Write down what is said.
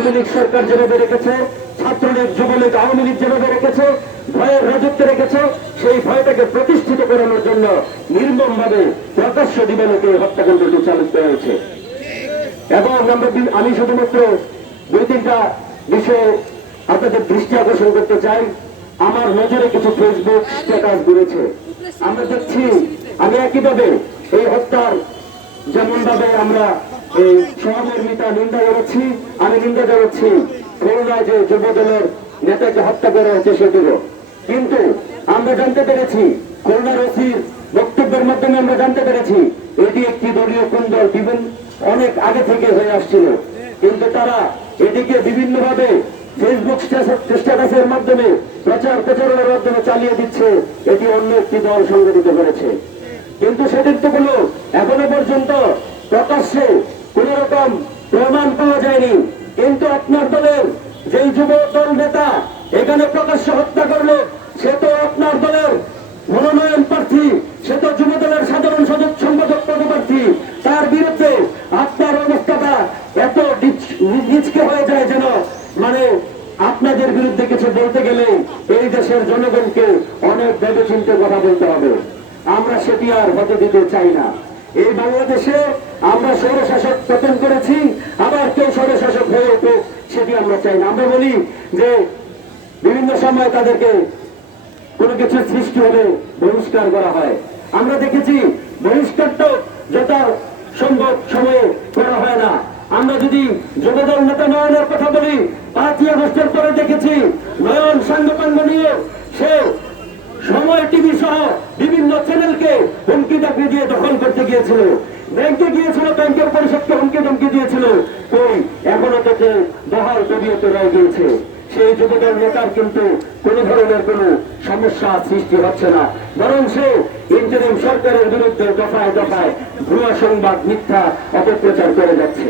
আওয়ামী লীগ সরকার যেভাবে রেখেছে, ছাত্রলীগ, যুবলীগ, আওয়ামী লীগ যেভাবে রেখেছে, ভয়ের রাজত্বে রেখেছে, সেই ভয়টাকে প্রতিষ্ঠিত করানোর জন্য নির্মমভাবে প্রকাশ্য দিবালোকে হত্যাকাণ্ডটি চালিত হয়েছে। এবং আমি শুধুমাত্র দুই তিনটা বিষয়ে আপনাদের দৃষ্টি আকর্ষণ করতে চাই। আমার নজরে কিছু ফেসবুক স্ট্যাটাস ঘুরেছে। আমরা দেখছি, আমি একইভাবে এই হত্যার যেমন ভাবে আমরা এই সহমর্মিতা নিন্দা জানাচ্ছি, আমি নিন্দা জানাচ্ছি খুলনায় যে যুব দলের নেতাকে হত্যা করা হয়েছে সেটিরও। কিন্তু আমরা জানতে পেরেছি, খুলনার ওসির বক্তব্যের মাধ্যমে আমরা জানতে পেরেছি এটি একটি দলীয় কুন্দল অনেক আগে থেকে হয়ে আসছিল। কিন্তু তারা এটিকে বিভিন্নভাবে ফেসবুক স্ট্যাটাসের মাধ্যমে প্রচারণার মাধ্যমে চালিয়ে দিচ্ছে এটি অন্য একটি দল সংগঠিত করেছে। কিন্তু সেটির তো কোনো এখনো পর্যন্ত প্রকাশ্যে কোন রকম প্রমাণ পাওয়া যায়নি। কিন্তু আপনার দলের যেই যুব দল নেতা এখানে প্রকাশ্যে হত্যা করলো, সে তো আপনার দলের মনোনয়ন প্রার্থী, সে তো যুব দলের সাধারণ সম্পাদক পদপ্রার্থী। তার বিরুদ্ধে আপনার অবস্থাটা এত নিচকে হয়ে যায় যেন মানে আপনাদের বিরুদ্ধে কিছু বলতে গেলে এই দেশের জনগণকে অনেক ভেবে চিন্তে কথা বলতে হবে। আমরা সেটি আর হতে দিতে চাই না। এই বাংলাদেশে আমরা স্বৈরশাসক পতন করেছি, আবার কেউ স্বৈরশাসক হয়ে উঠুক সেটি আমরা চাই না। আমরা বলি যে বিভিন্ন সময় তাদেরকে কোনো কিছু সৃষ্টি হলে বহিষ্কার করা হয়। আমরা দেখেছি বহিষ্কার তো যথা সম্ভব সময়ে করা হয় না। আমরা যদি যুবদল নেতা নয়নের কথা বলি, 5ই আগস্টের পরে দেখেছি নয়ন সাঙ্গপাঙ্গ নিয়ে সে সময় টিভি সহ বিভিন্ন চ্যানেলকে হুমকি দাবি দিয়ে দখল করতে গিয়েছিল, ব্যাংকে গিয়েছিল, ব্যাংকের পরিষদকে হুমকি ধমকি দিয়েছিল। কই এখনো থেকে বহাল তবিয়তে রয়ে গিয়েছে। সেই যুবদল নেতার কিন্তু কোন ধরনের কোন সমস্যা সৃষ্টি হচ্ছে না, বরং সে ইন্টারিম সরকারের বিরুদ্ধে দফায় দফায় ভুয়া সংবাদ, মিথ্যা অপপ্রচার করে যাচ্ছে।